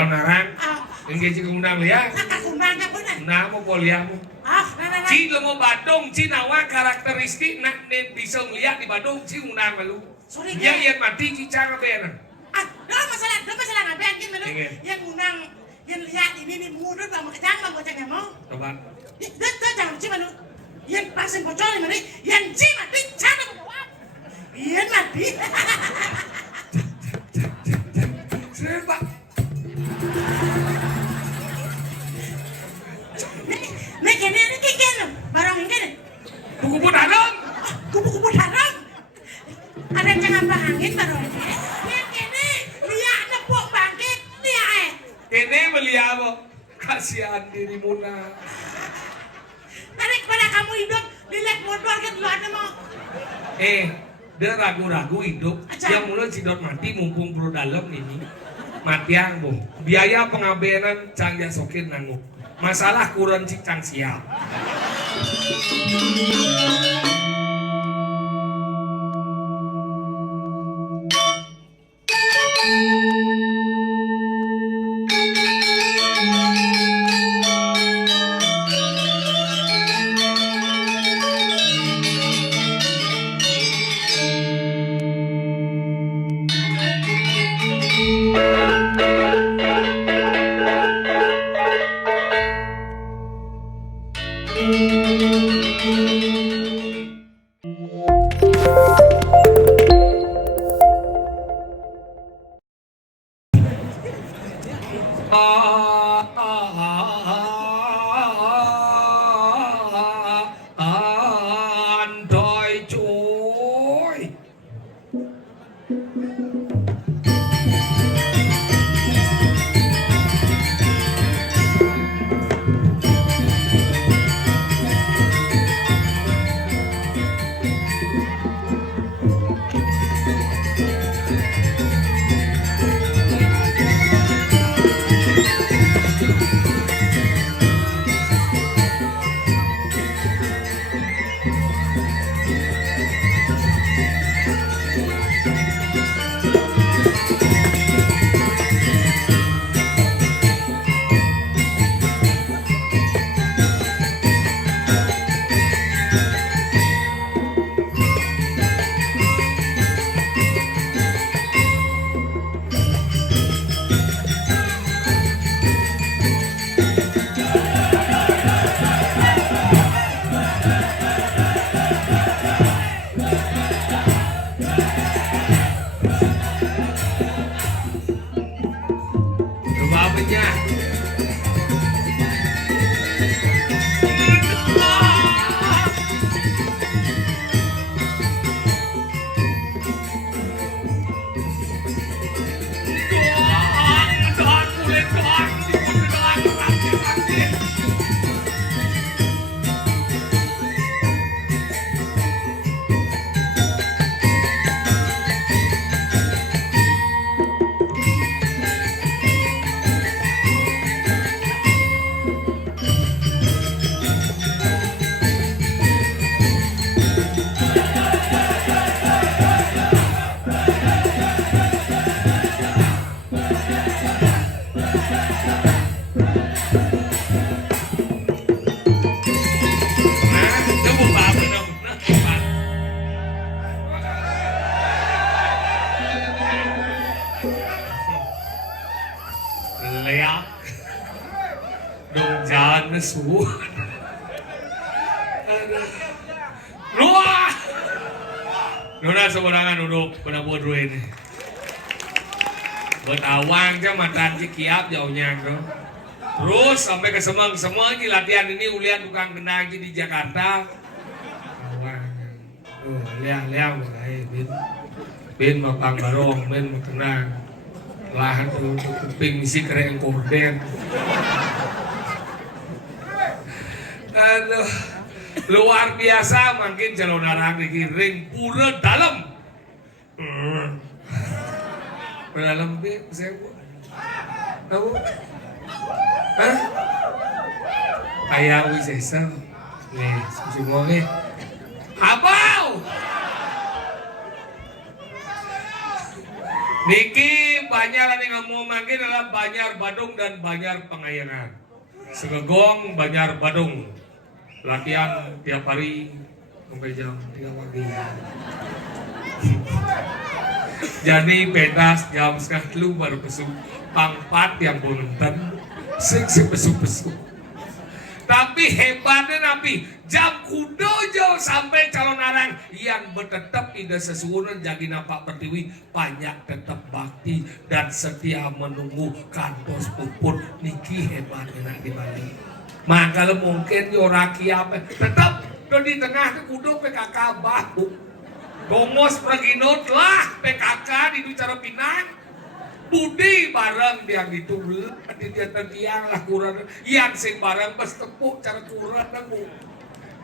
Jalan narang. Engge ci undang ya. Undang ka bener. Nah mo poliamu. Ci lo mo Badung ci nawa karakteristik nak bisa ngeliat di Badung ci undang malu. Ya yang mati ci cara benar. Dah masalah ngapain kan malu. Yang undang yang lihat ini mulut sama kejang bang bocahnya mau. Coba. Dah jangan ci malu. Yang pasang bocor ini yang ci mati cara bawa. Yang mati. Siapa? Nek kene barang ini. Kupu dalam. Kupu dalam. Ada jangan angin baru ini. Nek kene lihat nepuk bangkit lihat. Kene beli apa? Kasihan dirimu nak. Daripada kamu hidup lihat motor ke lu ada mau. Dia ragu-ragu hidup. Dia mulai cidot mati mumpung perlu dalam ini. Matiang bu. Biaya pengabenan cangnya sokir nanggung. Masalah kurang cicang siap. Andoi cuy. Leak dong jangan nesu luah Nuna sembarangan duduk pada buat ini bertawang aja mata kiap jauhnya terus sampai ke Semang semua ini latihan ini ulian tukang kenang di Jakarta liang bin mapang barong bin kenang lahan untuk kuping isi keren korden. Aduh, luar biasa makin calon arang dikiring pura dalam. Dalam bi saya bu, tahu? Hah? Kayak wisesa, nih semua nih. Abau. Niki Banjar yang mau manggil adalah Banjar Badung dan Banjar Pengayangan. Segegong Banjar Badung. Latihan tiap hari sampai jam 3 pagi. Jadi pedas jam setengah lu baru pesu. Pangpat yang bonontan. Sing pesu-pesu. Tapi hebatnya Nabi jam kudojo sampai calon arang yang bertetap ide sesuatu jadi nampak pertiwi banyak tetap bakti dan setia menunggu kantos puput niki hebatnya nak di Bali. Maka mungkin yo rakyat tetap di tengah ke kudo PKK bahu gomos perginut lah PKK di bicara Pinang. Budi barang yang ditubel di tiang lah kurang yang sing barang pas tepuk cara kurang nanggu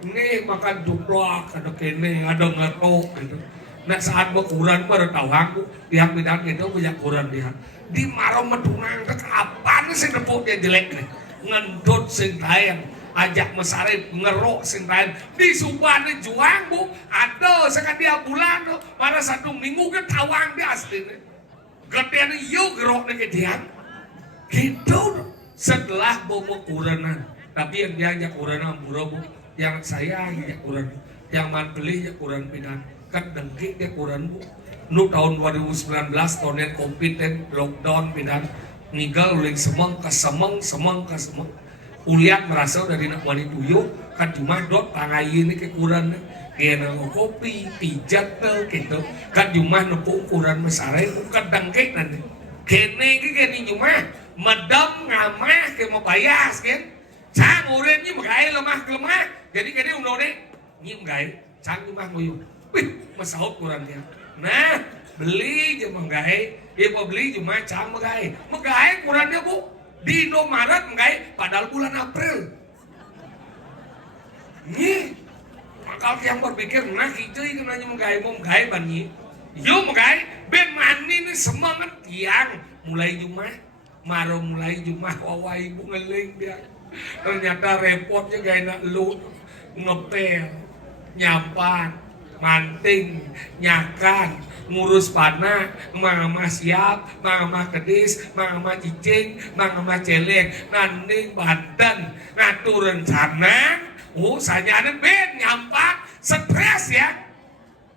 ini makan duplak ada kene ada ngetok gitu. Nah saat berkurang baru tahu aku yang bidang itu banyak kurang dia di marau medunang ke kapan sing tepuk dia jelek nih ngendut sing tayang ajak mesarip ngerok sing tayang di subane juang bu ada sekali dia bulan tuh pada 1 minggu ke tawang dia asli nih. Gedean yuk gerok nih kedian gitu setelah bobo kuranan tapi yang dia ajak kuranan bu yang saya ajak kuran yang man beli ya kuran pidan kan dengki dia kuran bu nu tahun 2019 tahun kompeten lockdown pidan ninggal uling semeng ke semeng uliat merasa dari nak wani tuyuk kan cuma dot tangai ini ke kuran kena kopi, pijat tuh gitu kan cuma nepuk ukuran mesare bukan dangkek nanti kene cuma medam ngamah ke mau bayas kan cang urennya magai lemah jadi kene unone nyim gai cang cuma nguyuh wih masaut ukuran dia nah beli cuma magai ibu beli cuma cang magai ukuran dia bu di Indomaret magai padahal bulan April nih kalau yang berpikir nah itu nanya mau menggai banyi yo menggai ben mani ini semangat tiang mulai Jumat maro mulai Jumat wawa ibu ngeling dia ternyata repotnya gak enak lu ngepel nyampan manting nyakan ngurus panah mama siap mama kedis mama cicing mama celeng nanding badan ngatur rencana saya ada ben nyampak stres ya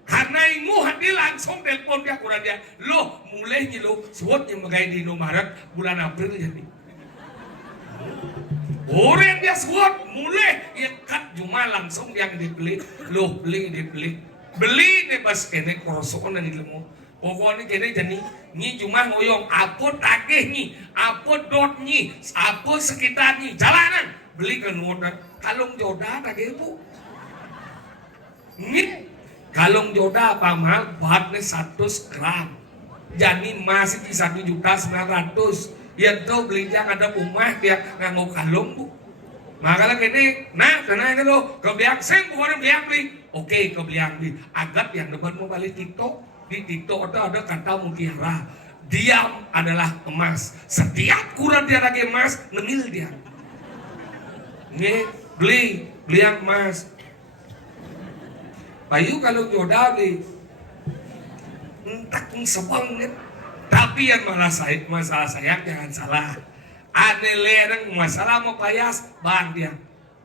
karena ingu hati langsung telepon dia kurang dia loh mulai lo suatnya magai di Indomaret bulan April jadi orang dia suat mulai ya kan cuma langsung yang dibeli loh beli nih pas kene korosongan di lemu pokoknya kene jadi ni cuma ngoyong apa tagih ni apa dot ni apa sekitar ni jalanan beli ke nuotan kalung jodoh tagih bu ini kalung jodoh apa mah buatnya 100 gram jadi masih di 1.900.000 ya tuh beli yang ada rumah dia nganggo kalung bu makanya gini nah karena itu lo kebiang sing bukan beli oke kebiang beli agak yang depan mau balik TikTok di TikTok ada kata mutiara diam adalah emas setiap kurang dia lagi emas nemil dia ini beli yang emas bayu kalau jodoh beli entak sebang tapi yang masalah saya jangan salah ada lereng masalah mau payas bang dia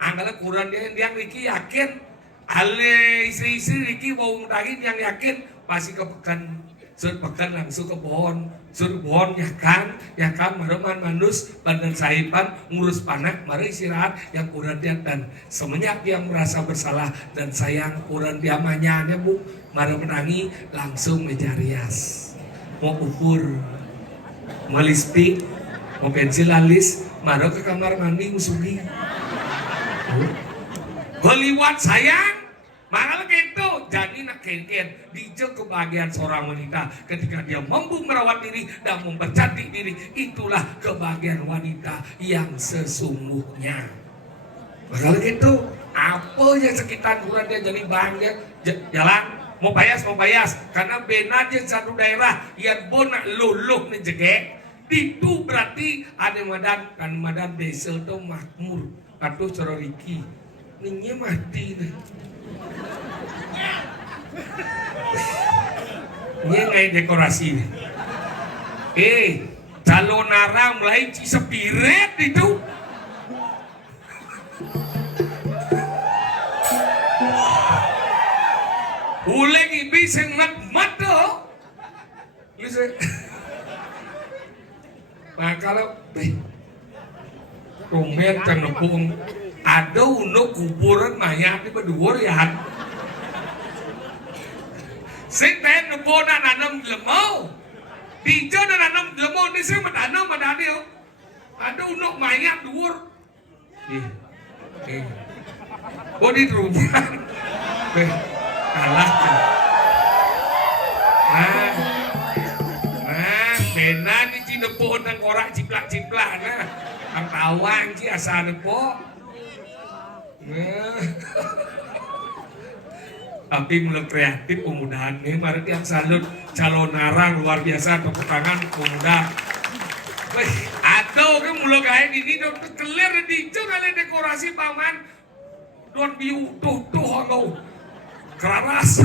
anggalah kurang dia Riki yakin ale istri Riki mau daging yang yakin pasti ke pekan langsung ke pohon ya kan mareman manus badan saipan ngurus panak mari istirahat yang kurang dia dan semenjak yang merasa bersalah dan sayang kurang dia manyanya bu mari menangi langsung meja rias mau ukur mau lipstik mau pensil alis mari ke kamar mandi musuhi goliwat sayang malah gitu jadi nak kengken dijek kebahagiaan seorang wanita ketika dia mampu merawat diri dan mempercantik diri itulah kebahagiaan wanita yang sesungguhnya malah gitu apa yang sekitar kurang dia jadi bangga jalan mau payas karena benar aja satu daerah yang bonak luluh nih jege itu berarti ada madan desa itu makmur atau Riki ini mati nih ini kayak dekorasi nih calon narang mulai Cisepirit itu. Uleng ibi sing mat tuh. Nah kalau rumet can nepung ada uno kuburan mayat di berdua ya. Sing teh nepona nanam lemau. Dijo dan nanam lemau di sini menanam madani. Ada uno mayat dhuwur. Bodi rumah. Kalah. Bena di Cinepo nang korak ciplak-ciplak nah. Ang tawang ci asa nepo. Tapi mulai kreatif pemudahan nih, mari tiap salut calon narang luar biasa, tepuk tangan pemuda. Atau kan mulai kayak gini dong kelir di kali dekorasi paman, don biu tuh kau keras,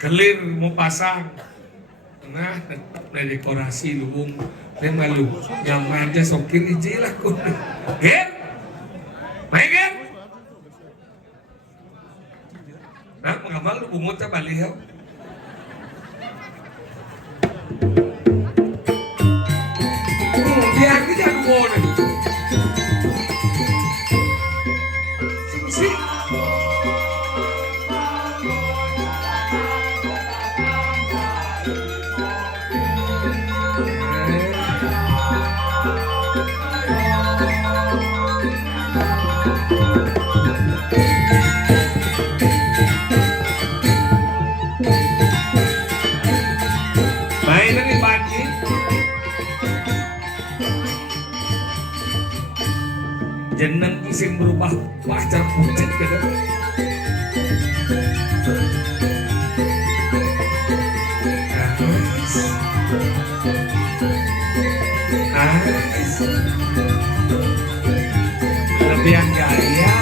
kelir mau pasang. Nah, tetap dari dekorasi lubung, dia malu, yang manja sokir ijilah kun, ger, main ger, nah mengamal lubung muta balik ya, dia kita boleh, sih. Jeneng kising berubah wajar pucet gitu. Lebihan gaya.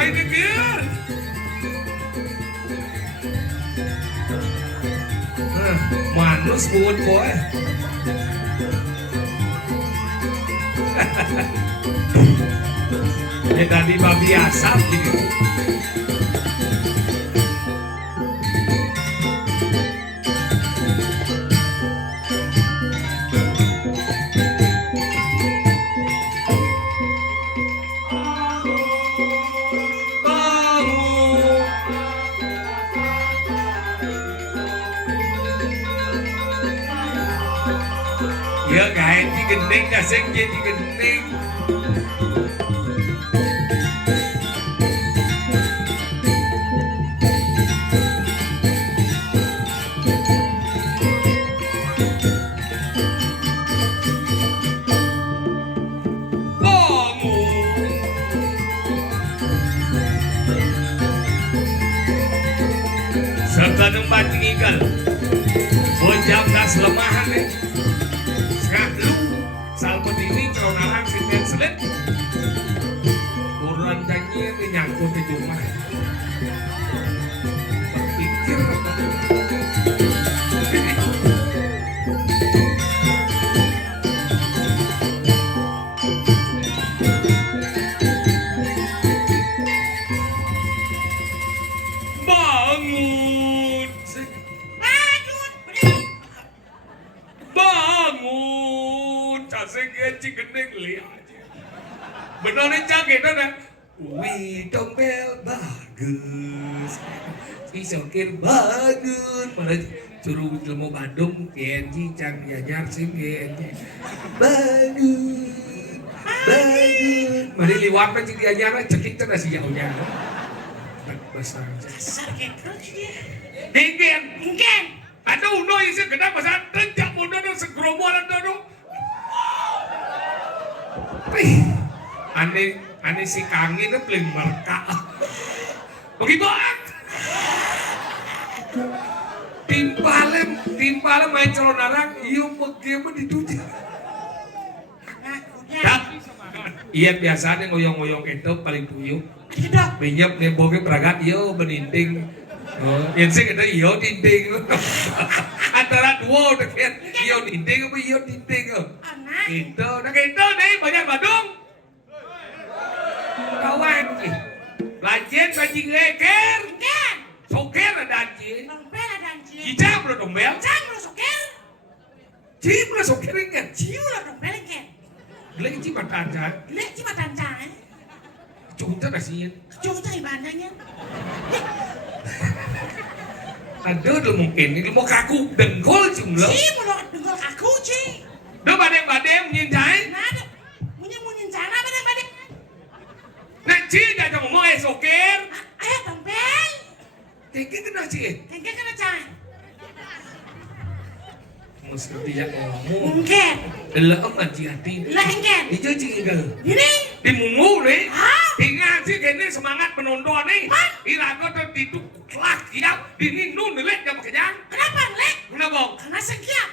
Ini gear. Manus buat boy. Ya tadi babi asap gitu. Ya kain di gending kasing jadi gending. Sekadang bating igal, bojam das lemahan nih. Lu salpet ini coronarang sinten selit uruan janji ini nyangkut di rumah berpikir asing eci gendeng lihat benerin jaget ada widong bel bagus isokir bagus pada suruh ilmu Bandung KNG cang jajar sing KNG bagus mari liwat kan cik jajar cekik tuh nasi jauhnya besar dasar gitu dingin ada uno isi kena pasal tenjak muda dan segromolan dodo Ane si kangen itu paling merka. Begitu timpalem Impala main calon narang, iya bagaimana diduja. Nah, udah. Tak, iya biasanya ngoyong-ngoyong itu paling tuyuk. Kedok. Benyap nih boge peragat, iya beninting. Yang sih kita iya dinding. Antara dua udah kan, iya dinding apa iya dinding. Anak. Itu, nah gitu nih banyak Badung. Kawan, lajen bajing leker, Kan. soker ada anjing. Dompel ada anjing. Ijam lo dombel, Cang lo soker. cim lo soker kan. Ciu lo dompel kan. Lagi cim mata aja, Lihat cuma tancang. cunta nasiin. Coba ibadahnya. Ada lo mungkin, ini mau kaku dengkol jumlah. Ciu lo dengar aku ci. Udah badem-badem nyintai. Nah, munyin sana badeng-badeng. Nah cing aja ngomong soker. Ayo dompel. Tinggi kena cing. Tengke kena cang. Mesti dia ngomong. Mungkin. Leem anjing hati. Lah engken. Ijo cing enggak. Ini. Di mungu nih. Hah? Tinggal sih kayaknya semangat menonton nih. Hah? Irago tuh diduk kelak ya. Dini nun lek jam kenyang. Kenapa lek? Kenapa? Karena sekian.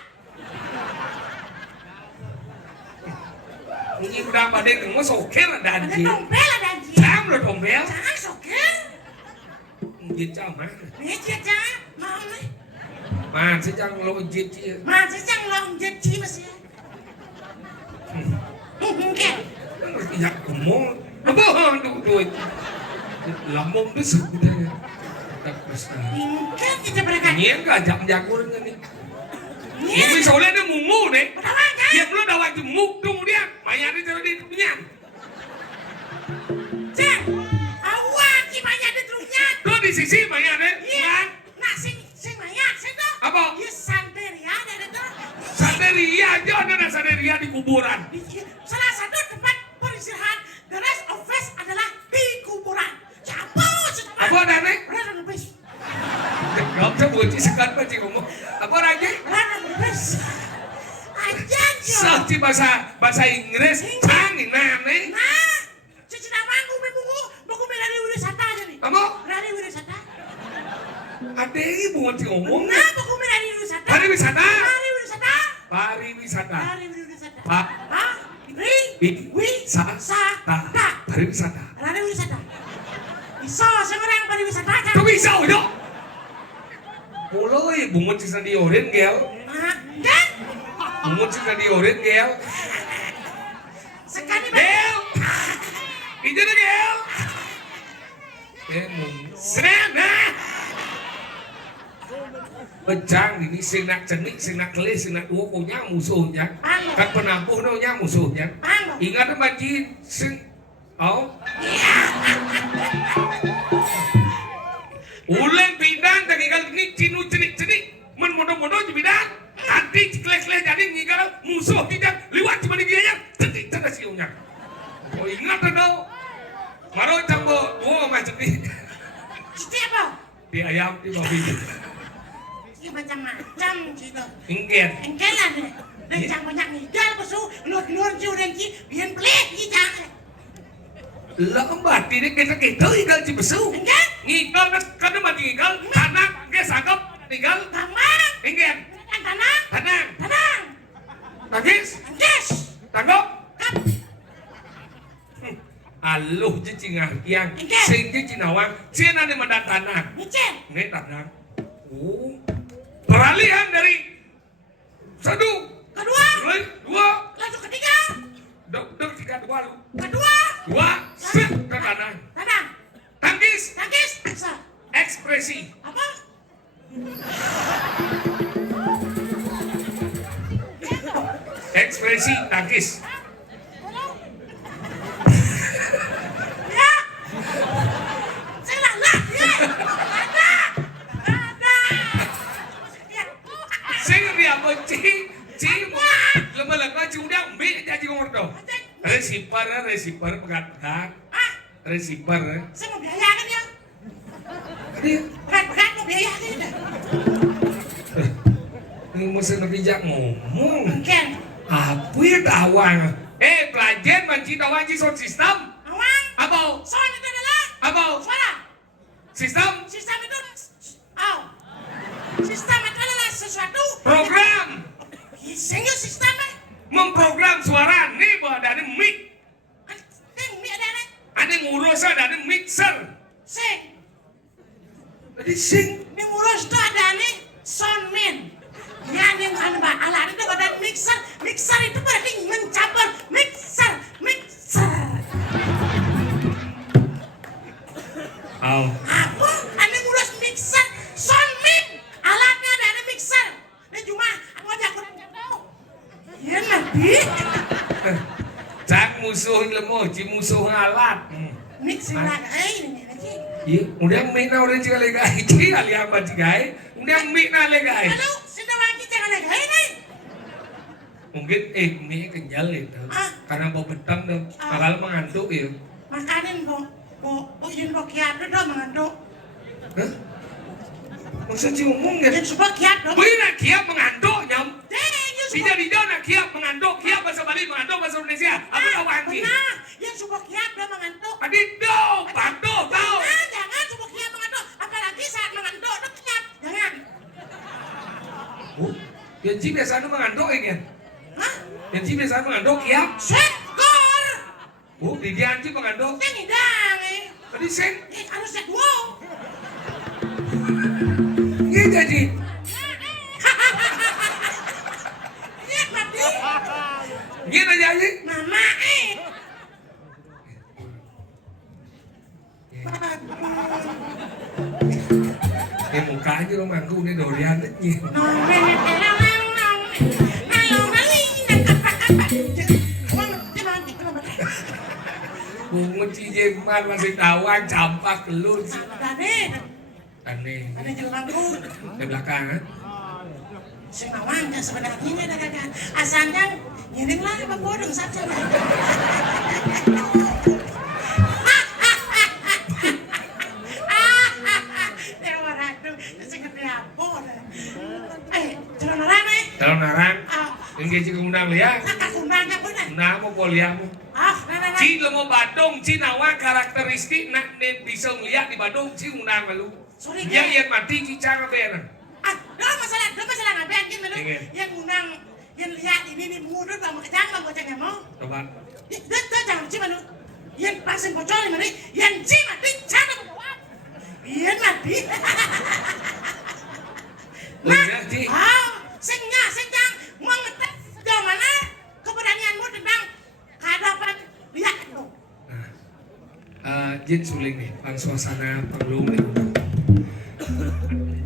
Ini udah pada ngomong soker ada Ada anjing. dompel ada anjing. Jam lo dombel. Jangan soker. Jit jam mah. Nih jangan. Mau nih. Man sejang lo jit jit. Masih jangan lo jadi masih. Mungkin. Ya ngomong. Apa tuh. Lambung tuh sebetulnya. Tak pasti. Mungkin kita berangkat. Ini enggak jam jagurnya nih. Ini. Ini soalnya dia mungu nih. Pertama kan. Ya belum ada waktu muk kemudian mayatnya jadi di dunia. Cek. Awak gimana di truknya? Tuh di sisi mayatnya. Iya. Nah sing mayat sing tuh. Apa? Iya santeria ada tuh. Saderia aja ada saderia di kuburan. Salah satu tempat peristirahatan the rest of us adalah di kuburan. Siapa? Apa ada nih? Rada lebih. Gak bisa buci sekat baca ngomong. Apa lagi? Rada lebih. Aja jo. Sakti bahasa Inggris. Canggih nih. Nah, cici nama aku memunggu, aku dari wisata aja nih. Kamu? Dari wisata. Ada ibu ngerti ngomong. Nah, aku dari wisata. Hari wisata. Dari wisata. Pariwisata. Dari wisata. Pak. Wisata. Pariwisata. Dari wisata. Iso seorang pariwisata kan. Tuh bisa udah. Mulai bungut sisa di oren gel. Nah, kan? Bungut sisa di oren gel. Sekali Gel. Itu tuh gel. Serena. Bejang ini sing nak cenik, sing nak kelis, sing nak dua punya musuhnya. Kan penampuh namanya musuhnya. Ingat banjir sing oh. Ulen bidang dan tinggal ini cinu cenik-cenik menmodo-modo di bidang nanti cikles-cikles jadi ngigal musuh tidak liwat cuma dia yang cenik cenik siunya. Oh ingat dong. Maro cambo dua macam ini. Itu apa? Di ayam di babi. Ini macam-macam gitu. Ingkir. Engkel lah nih. Dan jangan banyak ngigal pesu, luar-luar jauh-renci, biar pelit gitu. Lambat ini kita igal cibesu. Engkel? Ngigal kan mati ngigal. Tanang nggak sanggup ngigal. Gampang. Ingkir. Tanang. Tanang. Tanang. Tangkis. Engkes. Tanggap. Kap. Aluh cicing yang Engkir. sing cicing awang. Cina nih mendat tanah. Ngecen. Ini tanah. Oh. Peralihan dari satu. Kedua. Dua. Lanjut ketiga. Dok tiga dua lu. Kedua. Dua. Set ke tanah. Tanang. Tangkis. Tangkis. Bisa. Ekspresi. Apa? Ekspresi tangkis. Ya. Saya lah. Ya. Ada. Ada. Ya. Sing dia cing lemah-lemah sudah mi jadi ngomong dong. Receiver pegat-pegat. Ah. Receiver. Saya mau biayakan ya. Dia Pegat-pegat mau biayakan ya. ini mesti ngejak ngomong. Mungkin. Apa ya tawang? Pelajar manci tawang ci sound system. Awang. Apa? Sound itu adalah. Apa? Suara. Sistem? Sistem itu. Oh. Sistem itu adalah sesuatu Sing sistemnya. Memprogram suara nih bahwa ada mic. Ting mi ada nih. Ada ngurus ada mixer. Sing. Jadi sing. Ini ngurus tuh ada nih soundman. Ya yang anu ba alat itu ada mixer. Mixer itu berarti mencampur mixer. Oh. Apa? Ane ngurus mixer, soundman. Alatnya ada mixer. Ini cuma aku aja kurang tahu. Iya nabi. Cak musuh lemo, ci musuh alat. Mixer lagi, ini lagi. Iya, udah mina orang juga legai, ci kali apa cigai, udah mina legai. Halo, sudah lagi jangan lagi nih. Mungkin mie kenyal itu, karena bau betang dong, bakal mengantuk ya. Makanin yun bo kiat do mengantuk. Hah? Maksud ci umum ya? Yun suka kiat do. Bui nak kiap mengantuk nyam. Yun Tidak di nak kiap mengantuk, kiap bahasa Bali mengantuk bahasa Indonesia. Apa kau wangi? Benar, yun suka kiat do mengantuk. Adi do, bantu tahu. Jangan suka kiat mengantuk, apalagi saat mengantuk do kiat. Jangan. Yang ci biasa mengantuk ini. Hah? Yang ci biasa mengantuk kiap. Sekor. Di dia ci mengantuk. Yang hidang Tadi sen. harus set wow. Iya jadi. Iya mati. Gini aja aja. Mama Mukanya lo manggu nih dorian nih. Bunga cijeman masih tawang campak telur sih. Aneh. Ada jelangku. Di belakang kan? Semawang kan sebenarnya ini ada kan. Asalnya ngirim lah apa bodong saja. Dewa ratu, segede apa? Jalan orang nih. Jalan narang. Ini juga undang lihat. Aku undangnya benar. Undang mau kuliahmu. Ci lo mau Badung, Ci nawa karakteristik nak bisa ngeliat di Badung, Ci undang malu. Yang mati Ci cara benar. Dah masalah ngapain gitu lu? Yang undang, yang lihat ini mulut sama kejang bang bocahnya mau. Coba. Dah jangan Ci malu. Yang pasang bocor ini, yang Ci mati cara bawa. Iya mati. Nah, Ci. Senjang, mau ngetes sejauh mana keberanianmu tentang hadapan lihat lu. Jin suling nih, pang suasana penglung nih.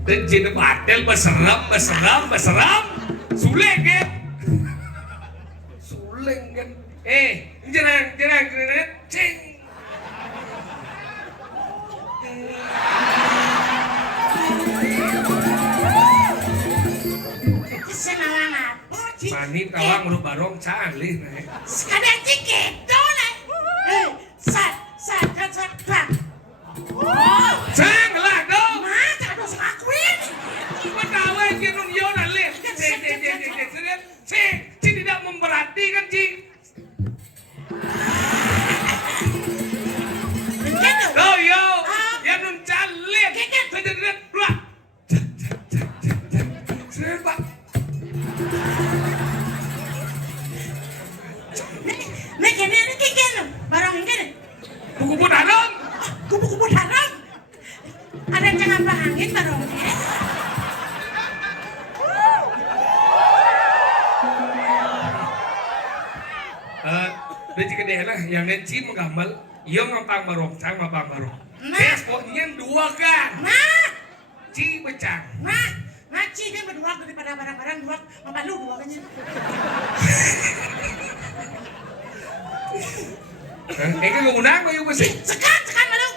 Dan jin batel beseram, suling kan? Suling kan? Jangan, cing. Senang apa? Mani tawang lu barong canggih nih. Sekadang tiket dole. Sat. Oh, Cangglah dong. mata dos ngakuin. Cuma tahu aja nun Yonan lihat. Ci tidak memperhatikan Ci. Begitu. Oh yo, ya nun lihat. Lihat, dua. Serius Pak. Nek kene barang kene. Buku darong. Kupu-kupu darang. Ada jangan angin barang. Dia jika dia lah yang nenci menggambar, iya ngapang barong, cang ngapang barong. Pokoknya dua kan. Nah, Ci becang. ngaci kan berdua daripada barang-barang dua, mabalu dua kan. Kan undang kau yung masih. Sekan malu.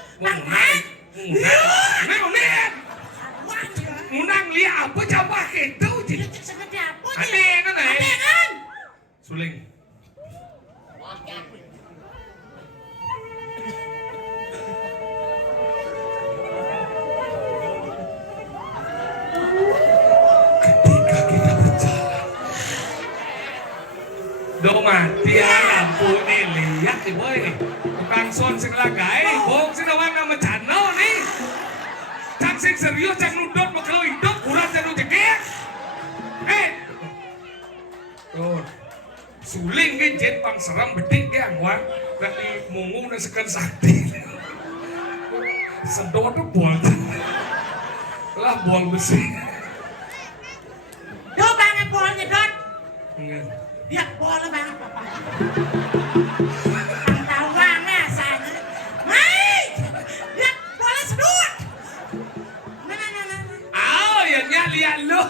Undang lihat apa coba gitu. Seperti apa dia? Ade kan kan? Suling. Ketika kita berjalan, do mati ya lampu nih lihat nih boy. Tukang son segelagai, bong sinawang nama channel nih. Cang sing serius, cang nudot makalo hidup, kurang cang nujekek. guling ke jen pang serem bedik ke angwa nanti mungu na sekan sakti sedot tuh bol lah bol besi Do banget bolnya Dot. enggak Ya boleh banget. Tahu banget saja. Hai, ya boleh sedut. Nah. oh ya lihat lo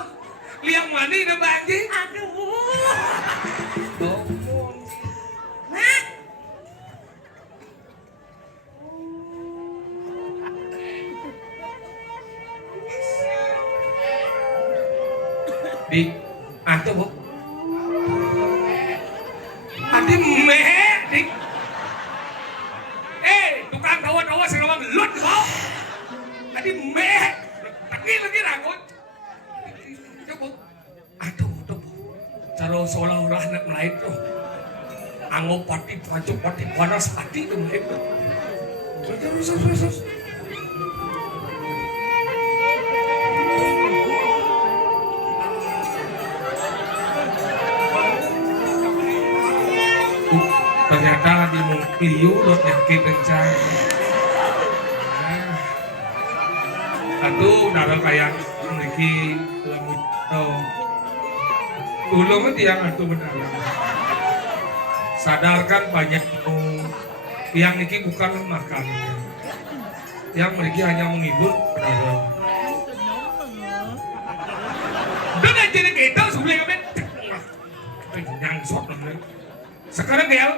lihat mani na banji Aduh. ngomong Nah. di tuh bu adi meh di tukang dawa sih ngomong lot mau adi meh lagi ragut coba aduh tuh cara seolah-olah anak lain tuh anggo pati pojok pati panas pati tuh mulai tuh terus ternyata di Mungkliu dot nyakit rencana aduh nara kayak memiliki lemut ulung tiang atuh benar sadarkan banyak yang ini bukan makan yang memiliki hanya menghibur benar dengan jadi kita sebelum kami nyangsok namanya sekarang dia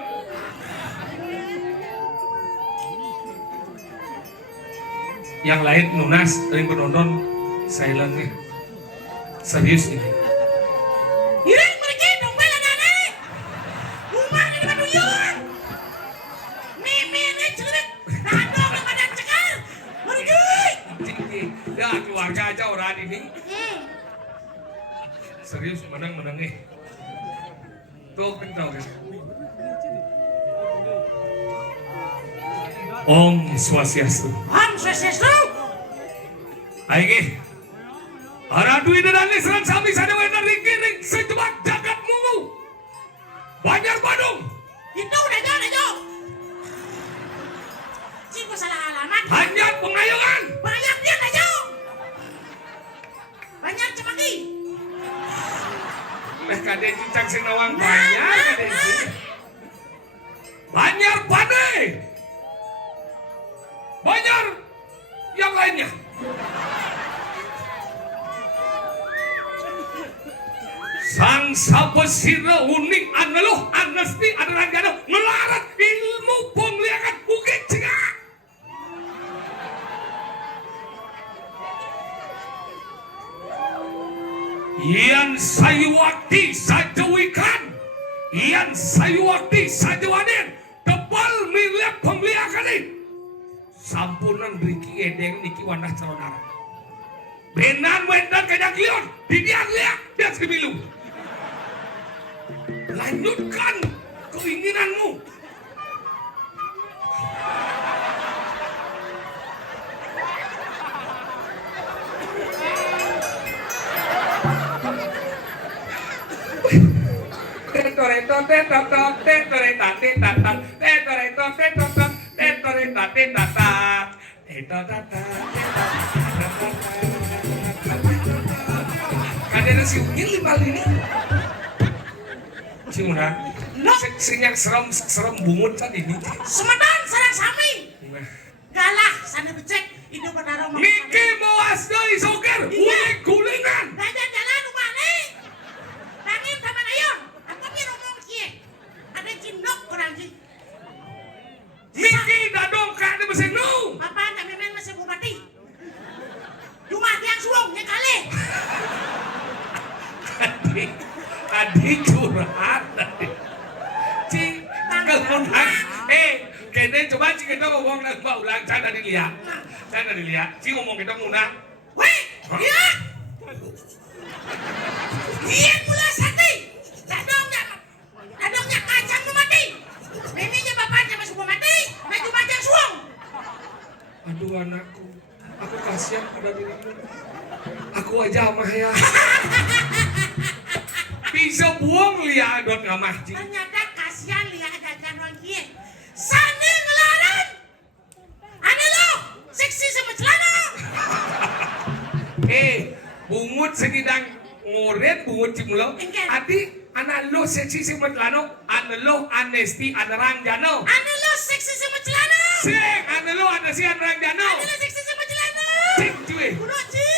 yang lain lunas dari penonton silentnya serius ini Ireng pergi dong bela nane. Rumah di depan uyun. Mimi cerit. Dadong ke badan cekar. Pergi. ya keluarga aja orang ini serius menang nih tuh kental kan Om Swastiastu. Om Swastiastu. Aiki. Aradu ida dan serang sami sana wena ring sejebak jagat mungu. Banyak Bandung. Itu udah jauh. Ciku salah alamat. Banyak pengayungan. Banyak dia udah jauh. Banyak cemaki. Kade cicak sinawang banyak kade. Banyak pandai. Banyak yang lainnya. Sang sapesira uning aneluh anesti adalah jano ngelarat ilmu penglihakan bukit cingak. Ian sayuwakti sajawikan, Ian sayuwakti sajawanin, tebal milik penglihakan ini. Sampunan Riki Edeng Niki Wanah Calonara Benan Wendan Kajak Lion Didian liak dia sekemilu lanjutkan keinginanmu Kadang si Unyil lima ini si Muna sinyak serem bungut tadi ini Semedan sarang sami. Galah sana becek itu berdarah mau. Niki mawas deui sokir ulik gulingan Dajan jalan rumah nih. Tangin sama nayon. Apa pi ngomong kieu? Ada cindok kurang sih. Niki dadong ka di mesin nu Apaan kami main masih bupati? Cuma tiang sulung nya kali. tadi curhat tadi ci kemudian kene coba ci kita ngomong nang mbak ulang canda dilihat ci ngomong kita muna Weh, iya. Iya mula sate. Dadongnya kacang nu mati. Miminya bapaknya masih mau mati. Maju macam suang. aduh anakku aku kasihan pada dirimu aku aja mah ya bisa buang liat dot ngamah ci Ternyata oren bungut cimulo. Adi anak lo seksi sama celana, anak lo anesti anak jano. Anak lo seksi sama celana. Sing, anak lo anesti anak jano. Anak lo seksi sama celana. Cing cuy. Kuno Ci.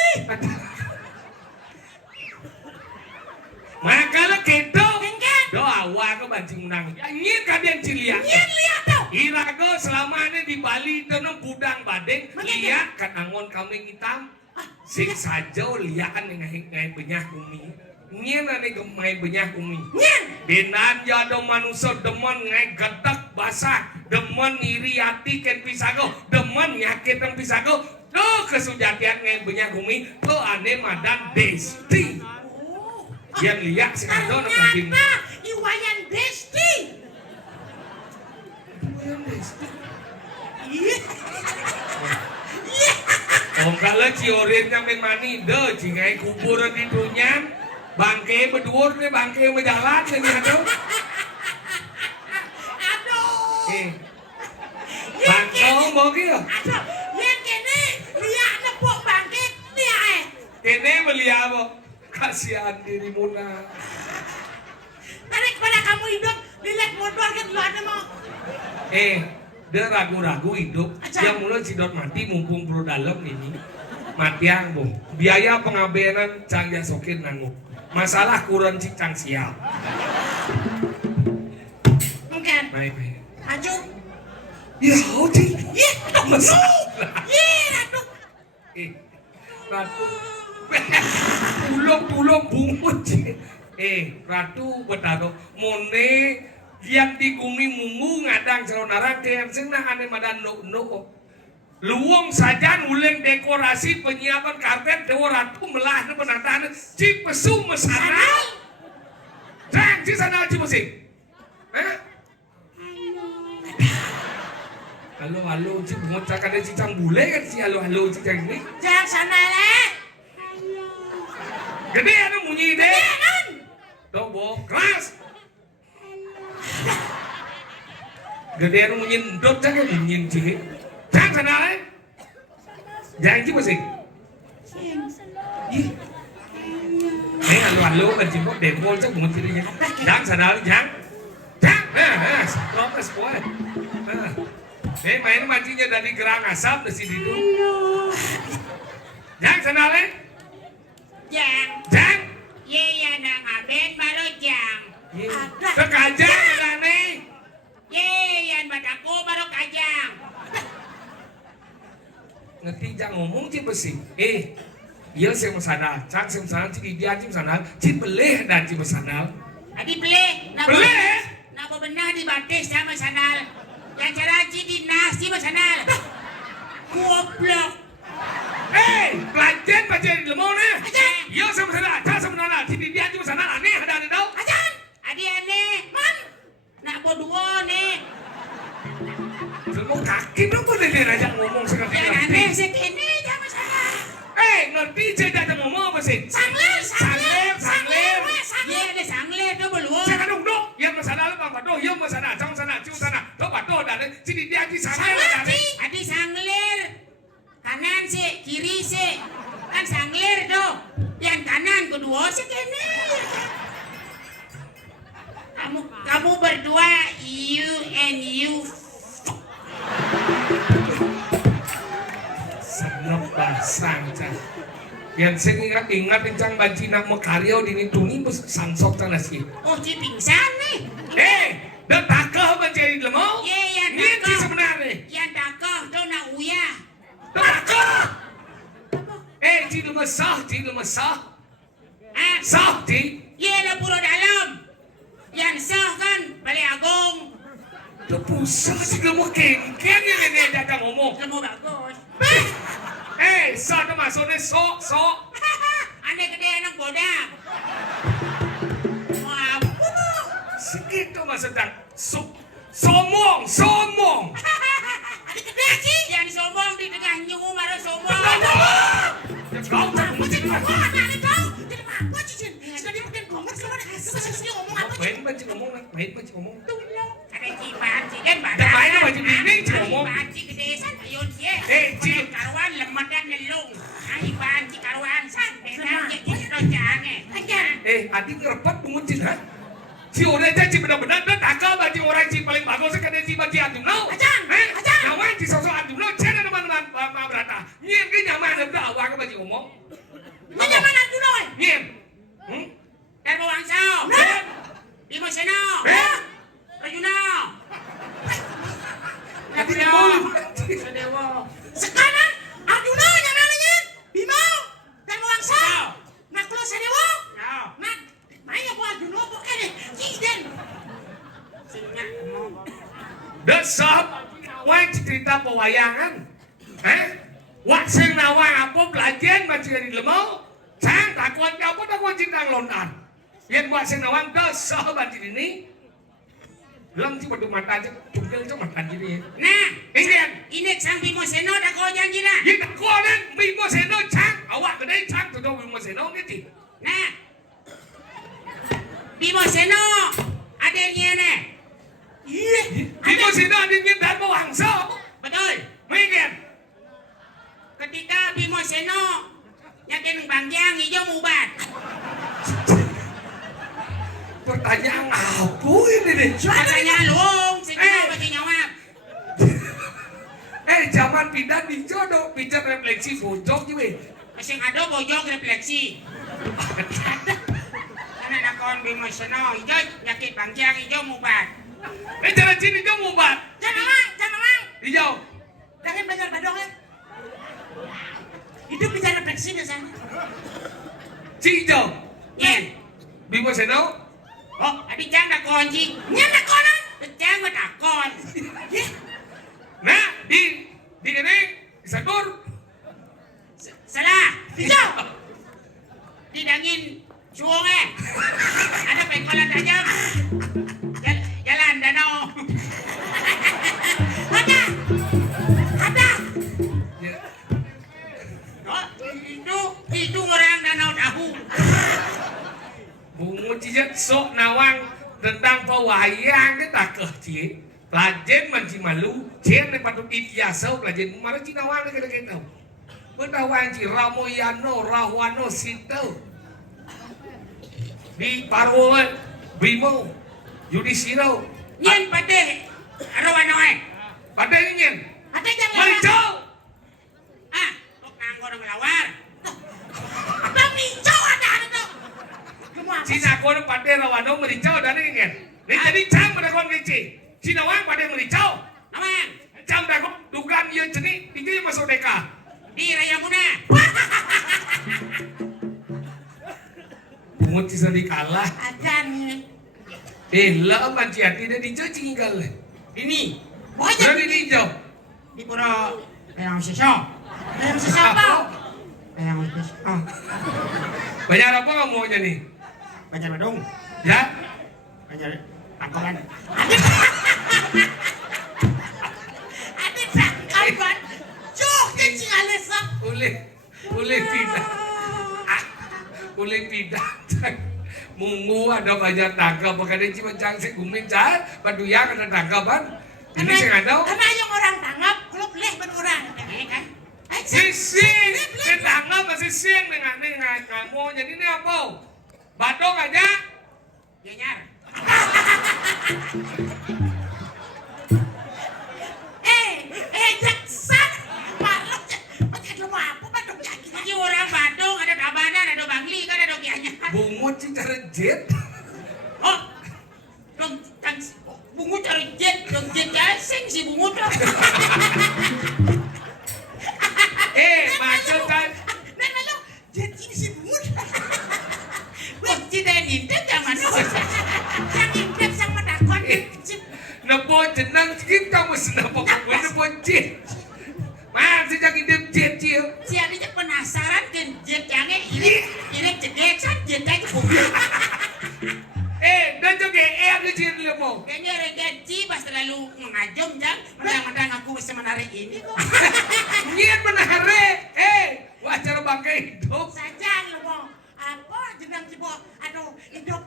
Makanya kedo. Enggan. Doa awak bancing menang. Ingin kalian cilia. Nyen lihat tau. Irago selama ini di Bali tenang budang badeng lihat kan angon kambing hitam. Sing saja lihat kan ngai benyah bumi. Nyen ane gemai benyah bumi. Nyen. Benan jado manusia demen ngai gedak basah, demen iri hati ken pisago, demen nyakit yang pisago. Tuh kesujatian ngai benyah bumi, tuh ane madan desti. Yang lihat sing ado nang kambing. Ternyata Iwayan Desti. Iya. Oh kalau ciorin yang mani deh, cingai kuburan di dunia, bangke berdua nih bangke berjalan lagi aduh. Aduh. Bangke mau gitu. Aduh, yang kene lihat nepuk bangke dia. Kene beli apa? Kasihan dirimu nak. Tarik pada kamu hidup, lihat modal kan lu ada mau. Dia ragu-ragu hidup. Yang mulai sidot mati mumpung pro dalam ini. Mati yang boh. Biaya pengabenan canggih sokir nanggung. Masalah kurang cicang sial. Mungkin. Baik. Maju. Ya, Odi. Iya, aduh. Iya, aduh. Ratu. Tulung bungut. Ratu betado. Mone yang di gumi mungu ngadang saudara yang senang ane madan no. Luwung saja uleng dekorasi penyiapan karpet dewa ratu melah penataan cip pesum mesana. Jangan ci sana ci musik. Halo ci bungut cakane ci cang bule kan ci halo ci cang ini. Jangan sana le. Gede anu munyi deh. Iya kan? Dobo keras. Gede anu munyi ndot cang munyi ci. Jangan sana le. Jangan ci musik. Halo kan ci mot demo cang bungut ci dia. Jangan sana le jangan. Stop sekolah. Main mancingnya dari gerang asap di sini tuh. Jangan sana le. Jang. Ye ya nang aben baru jang. Ada. Sekajang ada nih. Ye yan bataku baru kajang. Ngerti jang ngomong ci besi. Iya sih masana. Cang sih masana ci dia ci masana. Ci beleh dan ci masana. Adi beli. Beleh. Napa benar dibatis sama sanal. Yang cara ci dinas ci sanal. Goblok. Pelajar di lemau nih. Ajan. Iya sih masana. Cang sih masana. Ci dia ci masana aneh ada tau. Ajan. Adi aneh. Man. Nak bodoh nih. Semua kaki dong boleh dia aja ngomong sekarang. Yang aneh segini sama sana. Ngerti cerita aja ngomong apa sih? Sangler. Iya ada sangler tuh belum. Saya kadung dong. Yang masana lu bang pato. Yang masana. Cang sana. Cium sana. Tuh pato dan ci dia ci sangler. Adi sangler. Kanan sih, kiri sih. Kan sangler tuh. Yang kanan kedua segini. Kamu berdua you and you. Senep basang cang. Yang saya ingat cang banci nak makaryo di nituni bus sangsok cang nasi. Oh, ci pingsan nih. Dah takah banci di lemau. Ye, yang Ini ci takah. sebenarnya. Yang takah tuh nak uyah. Dah takah. Ci lemah sah. Ah, Sah ci. ye lah pura dalam. Yang sah kan balik agung. Dah pusat ci lemah kengkeng yang ini ada ngomong. Kamu bagus. Sah tu masuknya sok. Aneh gede anak bodak. Mampu. Sikit tu masuknya somong. Adik gede sih. Yang sombong di tengah nyungu marah sombong. Kau tak mungkin. Adik kau. Jadi apa cincin? Sekali makin banget kemana? Kesini ngomong apa? Main banci ngomong. Ada cipan kan badan. Dah main baju dinding ci ngomong. Panci gede san ayun ye. Ci. Karuan lemah dan nelung. Ai panci karuan san. Benar ye kita jangan. adi ngerepet bungun cina. Si orang itu benar-benar dan agak bagi orang si paling bagus sekadar si bagi adunau. Ajan. Nawan si sosok adunau cina teman-teman berata. Nyen ke nyaman ada awak bagi ngomong. Nyaman adunau. Nyen. Darmo Wangsao. Bimo Seno. Rajuna. Sekarang adunau yang namanya Bimo Darmo Wangsao. Naklo Sadewo. Nak main apa adunau apa ini? Kiden. Desop, wah cerita pewayangan. Wak sing nawang apa belajar macam dari lemau. Sang takut apa takut cintang lontar. Yang wak sing nawang desop macam ini. Lang sih batu mata aja, tunggal aja mata gini. Nah, ini sang Bimo Seno dah kau janji lah. Ya tak kau kan Bimo Seno cang, awak kedai cang tu Bimo Seno gitu. Nah, Bimo Seno adanya nih. Iya. Bimo Seno adanya Darmo Wangsao. Betul. Mungkin. Ketika Bimo Seno yakin Bang Yang hijau mubat. Pertanyaan apa ini deh? Pertanyaan long, saya bagi jawab. Zaman pindah di jodoh, pindah refleksi bojok juga. Masih ada bojok refleksi. Karena nak kawan Bimo Seno hijau yakin Bang Yang hijau mubat. Jangan sini hijau mubat. Jangan mang. Hijau. Jangan belajar badong ya. Hidup bisa refleksi di sana. Si hijau. Yen. Bimo Seno. Oh, adik jangan nak kunci. Nyan nak konan. Jangan takon. Nah, di ini disadur. Salah. Hijau. Didangin sungai. Ada pengkolan tajam. Jalan danau. Ada. Oh, itu orang danau tahu. Bungu cijat sok nawang tentang pewayang kita kecil. Pelajen manci malu, jen patut itiasa pelajen mana cina wang kita tahu. Berdawang ci Ramoyano, Rahwano, Sinto. Di Parwoan, Bimo, Yudhishiro. Nyen pade Rahwano Pada nyen. Ate jangan Maricau. Kok nganggo nang lawar. Bang Micau ada tu. Cina kau pada Rawano Maricau dan nyen. Ini jadi cang pada kau kecil. Cina wang pada Maricau. Namang Cang dah kau dugaan dia jenis, dia masuk deka. di Raya Muna. Bungut bisa dikalah. Ajan. Lah manci hati dia dijajing gal. Ini. Jadi dijau. Di pura yang sesok. Yang sesok apa? Yang sesok. Banyak apa kamu maunya nih? Banyak badung. Ya? Banyak tangkapan. Adik tangkapan. Cuk, cing alesa. Boleh pindah. Boleh pindah. Mungu ada banyak tangkap. Makanya cuma cang si gumin cah. Paduyang ada tangkapan. Ini sih nggak tahu. Karena yang orang tangkap, kalau boleh berkurang. Kan? Sising, tetangga masih sing dengan kamu. Jadi ini apa? Badong aja. Nyar. Jaksan. Malah macam lemah apa badong jadi. Ini orang Badung ada Tabanan, ada Bangli, kan ada kianya. Bungut sih cara jet. Oh, dong bungut cari jet, dong jet jasing si bungut. Macam kan? Nek lalu jet ini si bungut. Wah, cita indah zaman dulu. Yang indah sang medakon. Nabo jenang kita mesti nabo kamu nabo jet. Masih jangan dia jet jet. Si adanya penasaran kan jet yang ini jedek san jedek bungut. Dan juga ada jet lemo. Kayaknya regenci pas terlalu mengajum jang. Mendang-mendang aku bisa menarik ini kok. Niat menarik. Wajar bangkai hidup. Saja lemo. Apa jenang cibo? Aduh, hidup.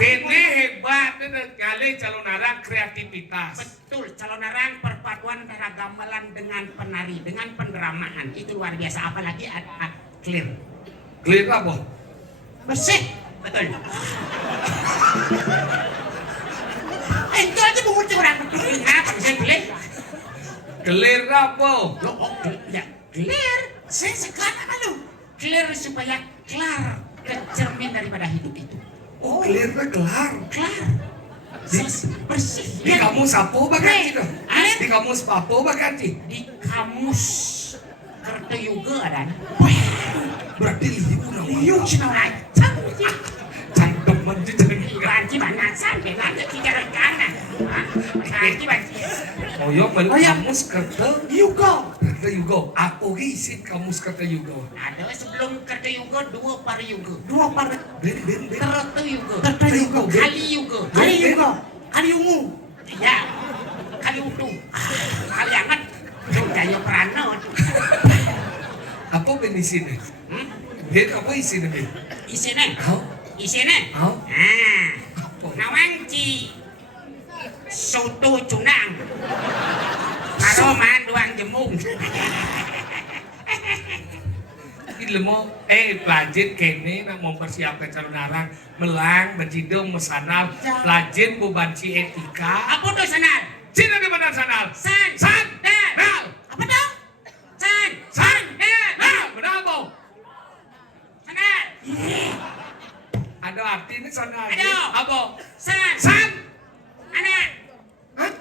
Ini hebat, kali calon arang kreativitas. Betul, calon arang perpaduan antara gamelan dengan penari, dengan pendramaan. Itu luar biasa, apalagi ada clear. Clear apa? Bersih. Betul. Itu aja mengucap orang. Apa saya pilih? Gelir apa? Loh, ya, clear. Saya sekarang malu. Clear supaya kelar kecermin daripada hidup itu. Oh, gelirnya kelar. Kelar. Bersih. Di kamus apa baganti tuh? Alir. Di kamus apa baganti? Di kamus Kertayuga ada. Berarti liu namanya. Liu cina acan. Cangkem manji cangkem. Banci banyak sampai lanjut di jalan kanan. Banci. Oh yo, balik kamus kerta Yuga. yuga. Apa isin kamus kerta yuga? Ada sebelum Kertayuga dua Pariyuga. Ben. Kertayuga. Kertayuga. Kaliyuga. Kaliyungu. Ya. Kaliutu. Kaliangat. Jaya Prana. Apa ben isin? Ben apa isin ben? Isine. Hah? Isine. Hah? Nawangci soto cunang karo manduang jemung. Ilmu pelajin kene nak mempersiapkan calon arang melang bercidung mesanal pelajin bubanci etika. Apa tuh sanal? Cina di mana sanal? San dan Nal. apa tuh? San dan Nal. Kenapa? sanal. Ada artinya sanal. Ada. Apa? San anak Hah?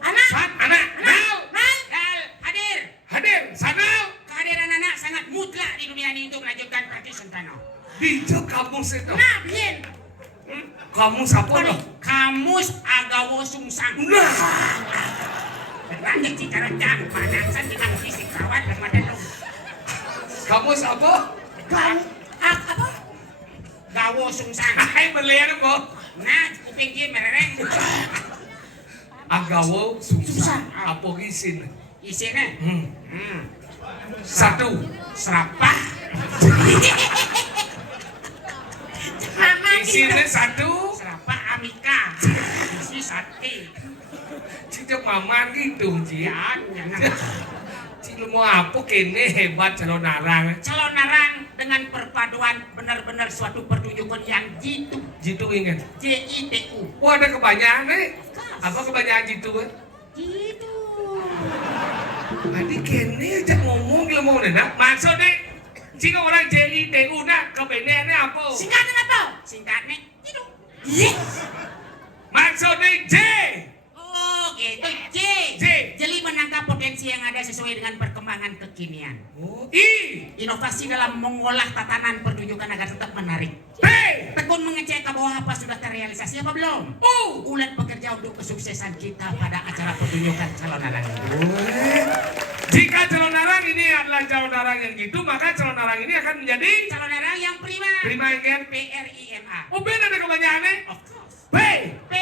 anak Anak. Nal. Dal hadir. Hadir. Sanal. Kehadiran anak sangat mutlak di dunia ini untuk melanjutkan praktik sentano. Bijak kamus itu. Nah, bien. Kamus apa Apa nih? tuh? Kamus Agawo Sungsang. Nah. Lanjut si kerajaan panangsan dengan fisik kawan dan madan. Kamus apa? Apa? Gawo Sungsang. Hai belian apa? Nah, kuping dia merereng. Agawo Sungsang. sungsang. Apa isin? Isinya. Satu. Serapah. Isinya satu. Serapah Amika. Isi sate. Cicak maman gitu, Ci. Ya, jangan. Cik mau apa kene hebat calon arang. Calon narang dengan perpaduan benar-benar suatu pertunjukan yang jitu. Jitu ingat. JITU. Wah ada kebanyakan Apa kebanyakan jitu? Jitu. Tadi kene aja ngomong gila mau nak. Maksudnya jika orang JITU nak kebenarannya apa? Singkatnya apa? Singkatnya jitu. Yes. Maksudnya J. Oh gitu. J. J. Jeli menangkap potensi yang ada sesuai dengan perkembangan kekinian. Oh, I. Inovasi dalam mengolah tatanan pertunjukan agar tetap menarik. P. Tekun mengecek ke bawah apa sudah terrealisasi apa belum. Ulat bekerja untuk kesuksesan kita pada acara pertunjukan calon arang ini. Jika calon arang ini adalah calon arang yang gitu, maka calon arang ini akan menjadi Calon arang yang prima. prima ingat. PRIMA. Oh beda ada kebanyakannya. Of course. P. P.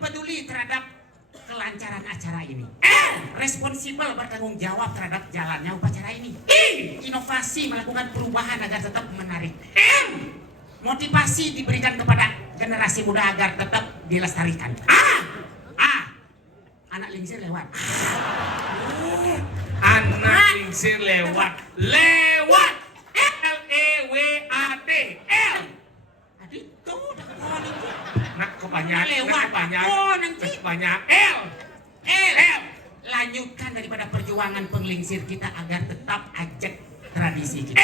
Peduli terhadap kelancaran acara ini. Responsibel bertanggung jawab terhadap jalannya upacara ini. Inovasi melakukan perubahan agar tetap menarik. Motivasi diberikan kepada generasi muda agar tetap dilestarikan. Anak lingsir lewat. Anak lingsir lewat. LEWAT. L. Adik tuh udah kawan itu. Nak kebanyakan. Lewat. Kebanyakan. Oh nanti. Kebanyakan. L. Lanjutkan daripada perjuangan penglingsir kita agar tetap ajak tradisi kita.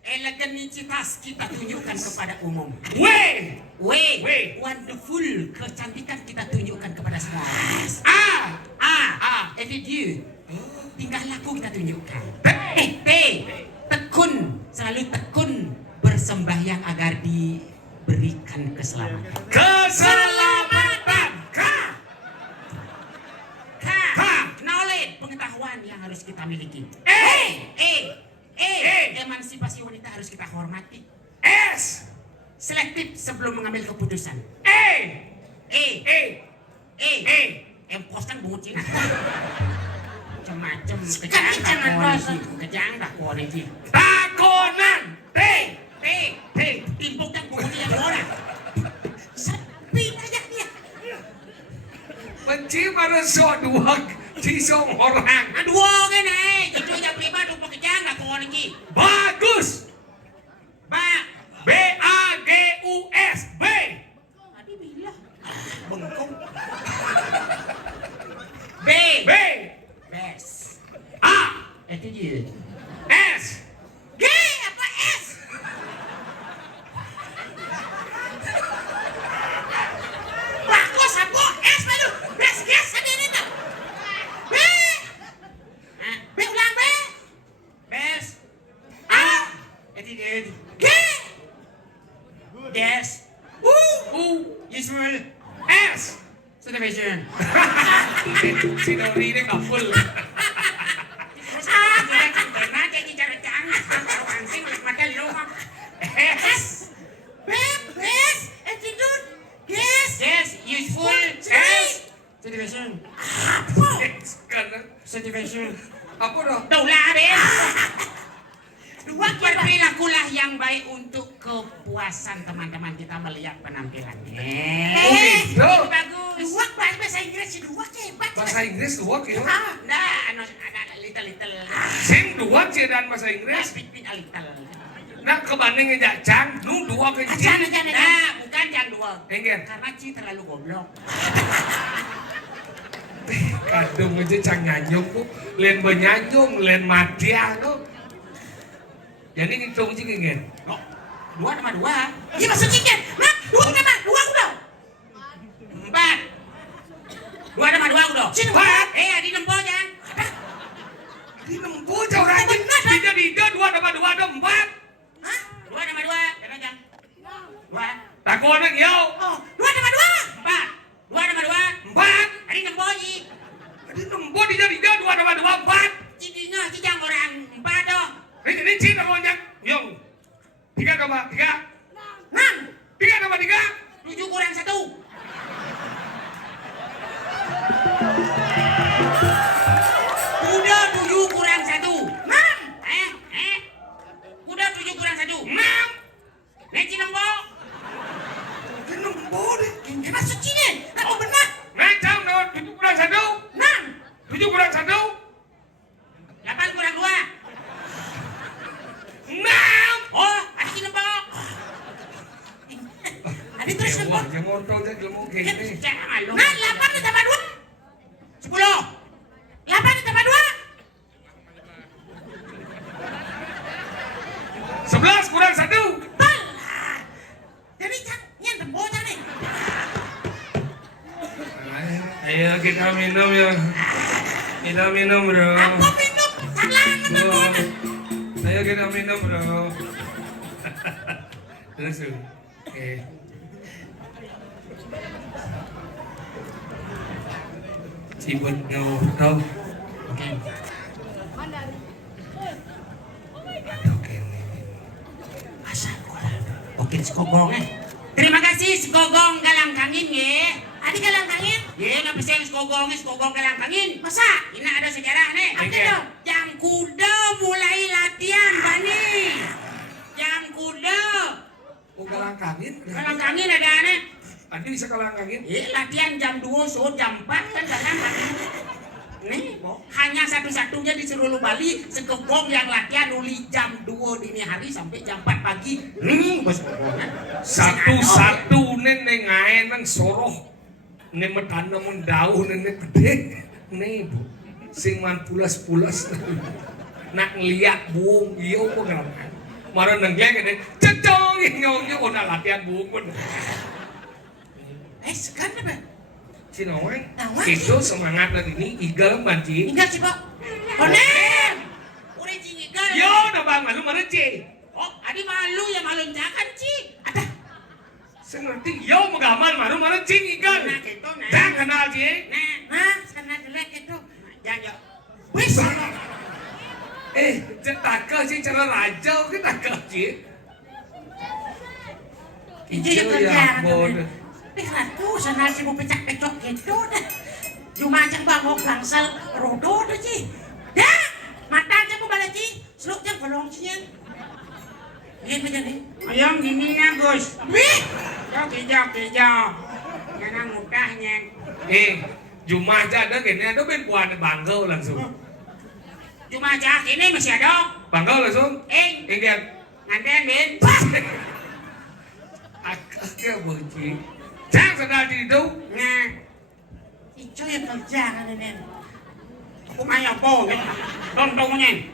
Eleganisitas kita tunjukkan kepada umum. W. Wonderful. Kecantikan kita tunjukkan kepada semua orang. Attitude. Tingkah laku kita tunjukkan. T. Tekun. Selalu tekun bersembahyang agar diberikan keselamatan. Keselamatan. K. Knowledge. Pengetahuan yang harus kita miliki. Emansipasi wanita harus kita hormati. S. Selektif sebelum mengambil keputusan. Empos kan bungut Cina. Macam-macam kejang dah kualiti. Takonan. T. Timpuk dan bungut yang orang. Sepi aja dia. Benci pada dua cisong orang. Aduh kan itu yang prima 20 kejang dah kualiti. Bagus. B. Yes. Situation. Si Dori ini kapul. Terus kira kena jadi cara canggih kalau anjing lihat mata lu kok. Yes, attitude. Yes. Yes, useful. Yes. Situation. Karena Situation. apa dah? Daulah habis. Dua Berperilakulah yang baik untuk kepuasan teman-teman kita melihat penampilannya. Oh gitu. Itu bagus. Dua bahasa Inggris si dua hebat. Bahasa Inggris dua gitu. Nah, ada little. Sing dua dan bahasa Inggris. Speak a little. Nah kebanding ngejak cang, nu dua ke Ajan. Nah, bukan yang dua. Enggak. Karena Ci terlalu goblok. Kadung aja cang nyanyung ku, lain benyanyung, lain mati aku. Jadi ngitung sih enggak. Oh, 2 tambah 2. Iya maksudnya kan. Nah, dua kenapa? Dua udah. 4. 2 tambah 2 udah. Sini, Pak. Adi nempo jangan. Di nempuh jauh rajin. Tiga di dua tambah dua ada empat. Hah? 2 tambah 2. Kena jangan. 2. Takut anak yo. Oh, dua tambah dua. 4. 2 tambah 2. Empat. Adi nempo ji. Di nempuh di dua tambah dua empat. Cidinya cijang orang 4 doh. Ini cinta konjak. Yo. Tiga tambah tiga. 6. Tiga tambah tiga. 7 kurang 1. Udah 7 kurang 1. 6. Udah 7 kurang 1. Enam. Neci nempo. Di nempuh deh. Yang maksudnya nih. Apa benar? Nah jam no, tujuh kurang satu. 6. Tujuh kurang satu. 8 kurang 2. Enam. Oh, adi nempo. Ada terus Wah, nempo. yang motor aja ilmu kayak gini. Jangan lu. Nah, 8 ditambah 2. 10. 8 ditambah 2. 11 kurang satu. Balah. Jadi yang tempo nih. Ayo kita minum ya. Kita minum bro. Apa minum? Salah Bro. mana? Ayo kita minum bro. Terus tuh. Oke. Cibut ngau tau. Oke. Aduh kene. Asal kola. Oke, Skogong Terima kasih Skogong Galang Kangin ya. Adi galang angin. Ya, nggak bisa Skogong Galang Kangin. Masa? Ini ada sejarah nih. Oke. dong? Yang kuda mulai latihan, Bani. Yang kuda. Oh kalangkangin. Galang Kangin ada aneh. Adi bisa kalangkangin. Latihan jam 2, so jam 4 kan Galang Kangin. Nih, hanya satu-satunya di seluruh Bali Skogong yang latihan uli jam 2 dini hari sampai jam 4 pagi. Nih, bos Skogong. Satu-satu neng ngaen nang soroh. Neng metan namun daun neng gede. Nih bu. Sing man pulas-pulas. Nak ngeliat buung iyo kok ngaran. Mara nang gede. Cecong nyongnya udah latihan buung pun. Sekarang apa? Si Nawang. Nawang. Itu semangat dari ini igal banci. Tinggal sih, Pak. Onem! Udah jingigal. Yo udah bang malu mana ci. Oh, adi malu ya malu jangan Ci. Ada. Saya ngerti. Yo magamal malu mana ci igal. Nah, gitu nah. Jangan kenal ci. Nah, Nah, sekarang jelek itu. jangan. Wis. Cetak sih cara raja kita ci. Ini Ijo kerja. ya bodoh. Aku senal sih mau pecak-pecok gitu dah. Cuma aja bangok bangsal rodo tuh Ci. Dah, mata aja mau balik Ci. Seluk jang kolong Ci. Lihat aja nih. Ayam gini ya, Gus. Wih. Kijau. Jangan mudahnya. Jumah aja ada gini ada ben puan bangga langsung. Cuma aja ini masih ada. Bangga langsung. Ingat. Nganten, Ben. Agak benci. Jangan sedar di itu. Nah, Ijo yang kerja kan ini. aku mayo po. Tontongnya.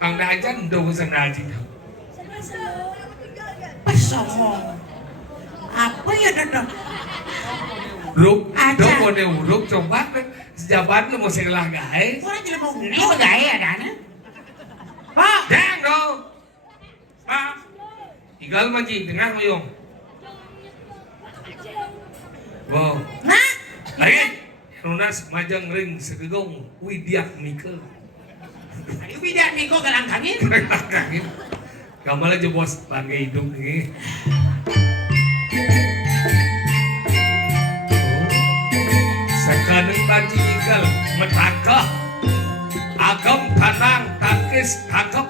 Ang dajan dong sedar di itu. Pesongong. Apa ya Dodo? Ruk, Aja. dong mau neuruk coba sejabat lu mau sekolah guys. Orang jadi mau Ini begaya ada nih. Pak. Jangan dong. Pak. Igal manji tengah moyong. Wow. Nah, Lain. Nunas majang ring segegong Widyak Mike. Ari Widya Miko galang kangin. Kangin. Gamala aja bos lagi hidup nih. Sekarang tadi igal metakah agam tanang takis takep.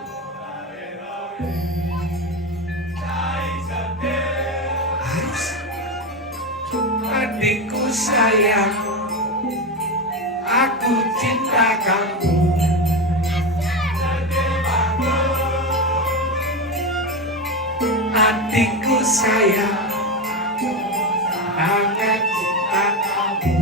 Adikku sayang, aku cinta kamu. Adikku sayang, sangat cinta kamu.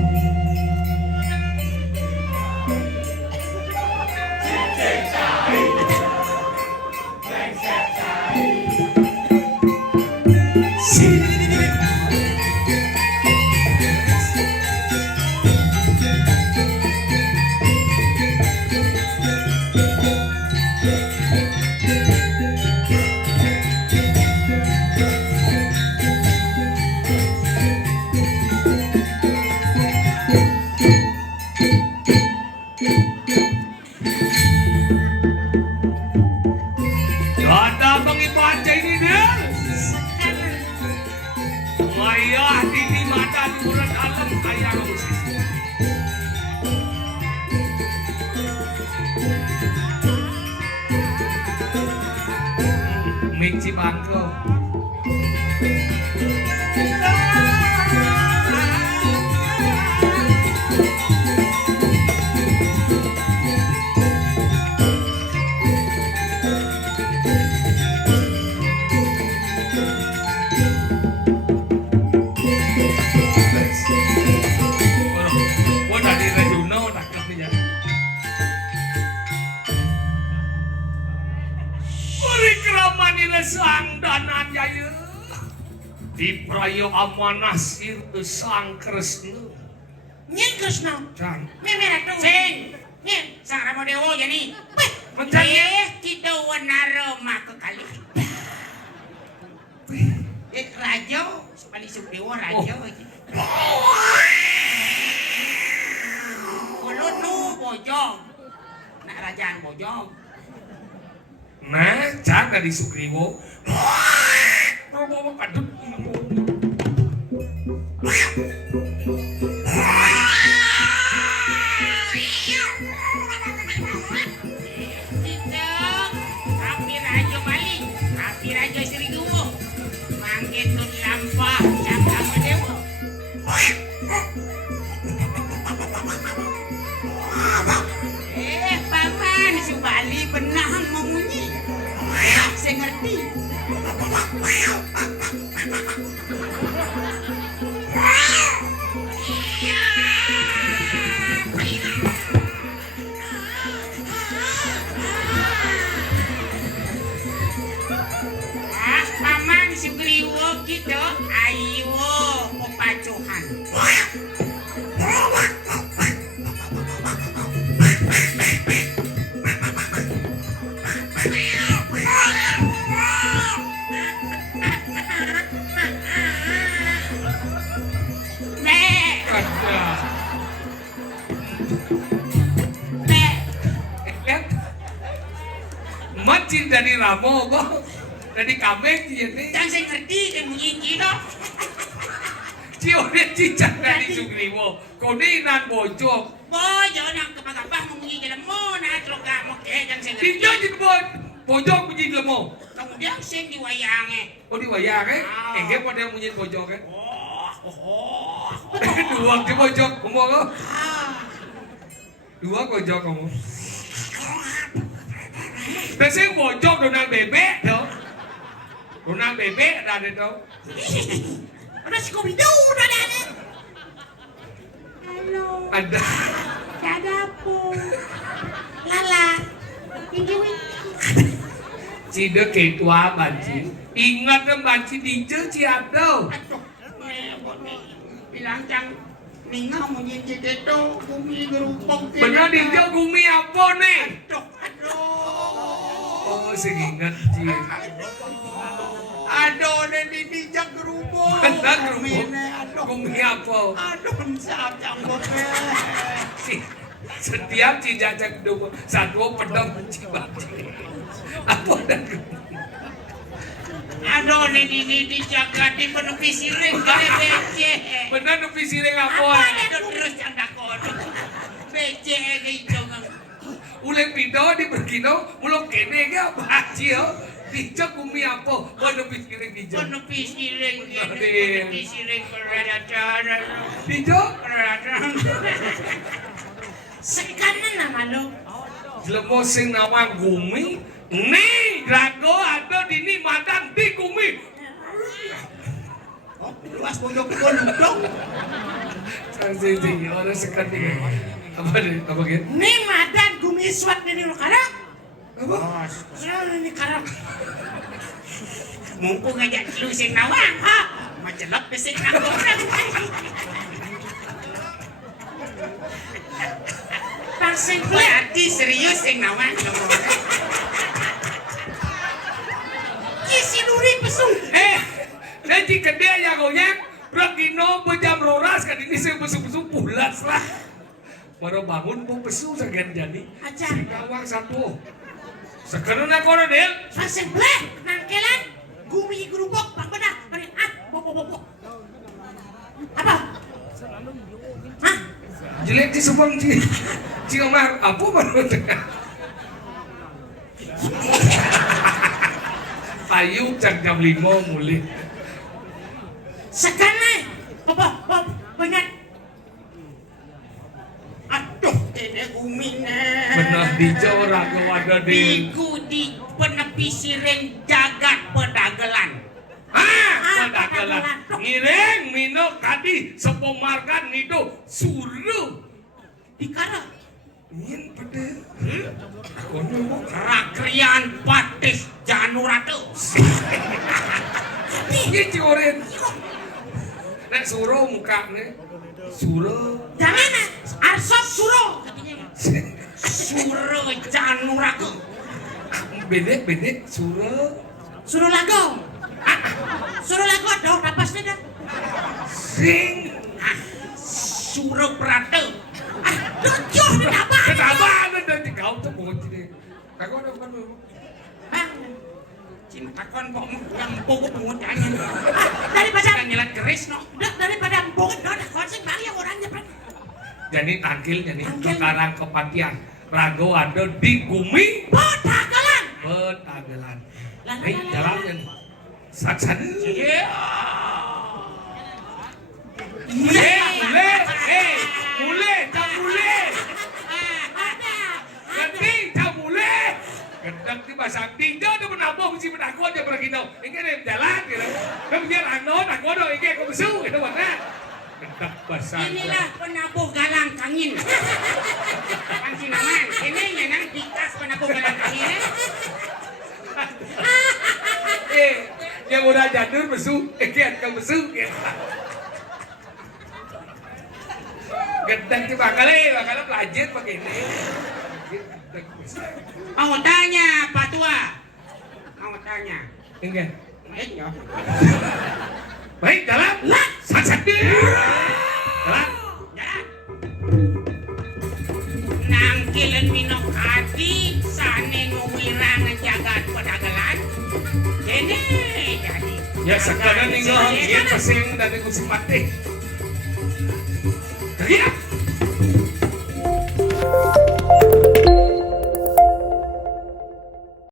Ada bang ibu aja ini dia. Maya di mata di bulan alam ayah musisi. Mici bangko. Sang danan jaya di prayo amanah sir sang Kresna nyen Krishna. can Memera tuh. Sing. Nyen. Sang Rama Dewa jadi. mencari Kita wanara mak kekali. Raja, Bali Sukdewa raja. Kalau nu bojong. Nak rajaan bojong. nah can dari Sugriwo aduh Tapi raja balik. Tapi raja Sriguwo. Manggitun lampah Sang Rama Dewa. Paman Subali benang mengunyi. Saya ngerti. Paman Sugriwo gitu. Ayo pepacuhan. Macin dari Ramo kok dari Kamek ini Dan saya ngerti dan menginci dong. Cio dia cicak dari Sugriwo kodinan bojok Bojo nak kepagapah mengunci dalam mo na troga mo kaya dan saya ngerti. tinjau jadi bojok bunyi lemo Kemudian saya diwayangi. oh di wayang enggak pada bunyi bojok dua di bojok kamu kok dua bojok kamu biasanya bojok donang bebek dong donang bebek ada dong Ada Scooby-Doo udah ada. Halo. ada Ada po. Lala. Tinggiwin. Cide ketua banci ingat kan banci dice ciado Aduh, bilang cang ningau menginci itu bumi gerupong bener dice gumi apa nih Aduh. oh sing ingat ci Aduh, ini dijak gerubuk. Benar gerubuk. Mine, aduh. Kumi apa? Aduh, siap canggung. Setiap cicacak dua satu pedang cibaci. Apa dan Aduh, ini dijaga di penuh visiring kali becek. benar nu visiring apa? Aduh, terus canda kono. Becek ini jangan. Uleng pido di berkino, ulung kene ge apa aci yo? Dijo kumi apa? Bono visiring dijo. Penuh visiring ini. Aduh. Penuh visiring berada cara. Dijo? Berada. Sekanan nama lo. Jelemo sing nama Gumi, nih Drago ada di ni madang di Gumi. Oh, luas pojok dong. Sing orang sekali. Apa ni? Apa gitu? Nih madan gumiswat ini lo karang. Apa? Soalnya ini karang. Mumpung ngajak lu sing nawang, ha? Majelok ke sing nawang. Bang Sengkle. Berarti serius sing nawang. Kisi duri pesung. Nanti gede ya goyang. Berkino bejam roras kan ini saya besu-besu pulas lah. Baru bangun mau besu segan jadi. Aja. Nawang satu. Sekarang nak kono del. Bang Sengkle. Nangkelan. Gumi gerubuk. Bang bedah. Beri. Bobo. Apa? Hah? Jelek di subang ci Omar apa baru tengah. Ayu cak jam 5 mulai. Sekarang. Bobo. Banyak. Aduh, ini umine. Benar di Jawa Raga wadah di. Biku di penepi siring jagat pedagelan. Pedagelan. Ngiring mino kadi sepomarkan nido suru. Dikara. Ingin pada. Kono rakrian patis januratu. Ini cioren. Nek suro muka nih. Suro. Jangan. Arsop suruh. Katanya. Suro januratu. Bedek suro. Suruh lagu. Suruh lagu dong. Napasnya dah. Sing. Suro prate. Dojo ni apa? Kenapa ada dari kau tuh pungut ini? Kau ada bukan mau? Bang. Cinta kon kok yang pungut pungutannya. Daripada Kita nyelat keris no. daripada bungut dona konsep bang yang orangnya bang. Jadi tangkilnya nih sekarang kepatian Rago ada di Gumi Petagalan. Petagalan. Baik jalannya nih. Saksan. Mulai, tak mulai. Ganti, tak mulai. Gendang di pasang tiga tu menabung si menakut dia pergi tau. Ini dia jalan gitu. Dia punya anon, aku ada ini aku besuk itu mana? Gendang pasang. Inilah penabuh galang kangin. Pancinangan. Ini yang dikas penabuh galang kangin. Yang udah jadul besuk, kian kau besuk. Gendang di bakal pelajar pakai ini. Mau tanya Pak Tua. Mau tanya. Enggak. Ayo. Baik, jalan. Saksan dia. Jalan. Nangkilan minok hati sane ngwirang jagat pedagelan. Jadi. Ya sekarang tinggal dia pasing dari kursi mati. Kerja.